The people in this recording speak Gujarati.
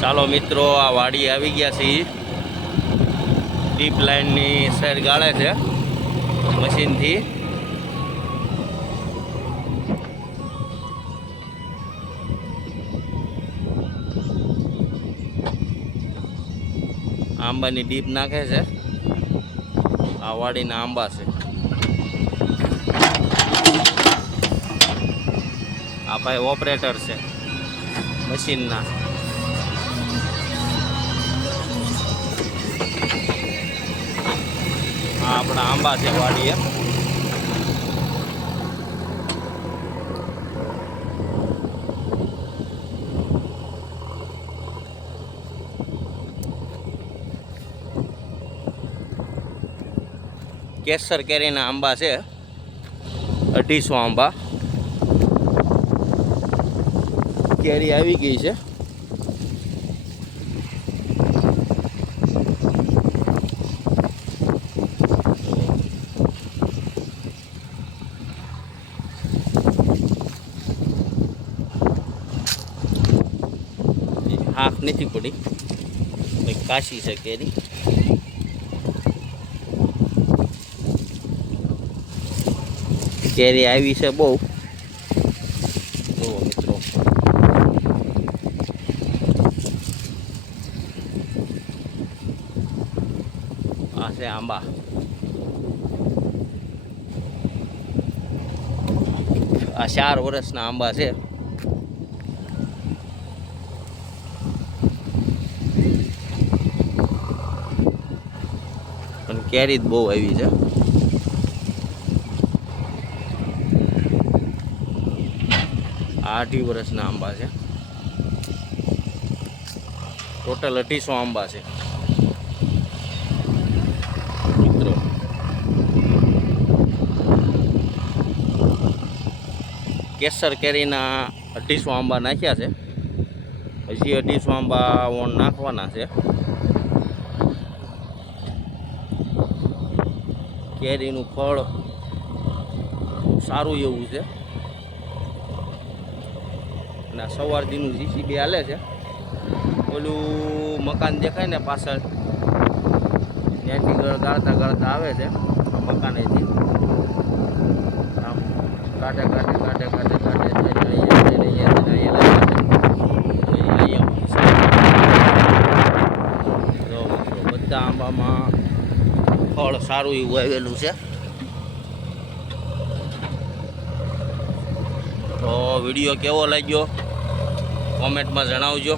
ચાલો મિત્રો, આ વાડી આવી ગયા છે. ડીપ લાઈનની સૈર ગાળે છે મશીનથી. આંબાની ડીપ નાખે છે. આ વાડીના આંબા છે. આ ભાઈ ઓપરેટર છે મશીનના. આ આપણા આંબા છે વાડીએ. કેસર કેરીના આંબા છે, 250 આંબા. કેરી આવી ગઈ છે. આંખ નથી પડી, કાશી છે કેરી. કેરી આવી છે બહુ. જુઓ મિત્રો, આ છે આંબા. આ 4 વર્ષના આંબા છે. પણ કેરી જ બહુ આવી છે. આ 2.5 વર્ષના આંબા છે. ટોટલ 250 આંબા છે મિત્રો. કેસર કેરીના 250 આંબા નાખ્યા છે. હજી 250 આંબા ઓણ નાખવાના છે. કેરીનું ફળ સારું એવું છે. અને સવાર દીનું જીસીબી હાલે છે. ઓલું મકાન દેખાય ને પાછળ, ત્યાંથી ગાળતા ગાળતા આવે છે મકાનેથી. આમ કાઢે કાઢે કાઢે કાઢે કાઢે બધા આંબામાં ફળ સારું એવું આવેલું છે. તો વિડીયો કેવો લાગ્યો કોમેન્ટમાં જણાવજો.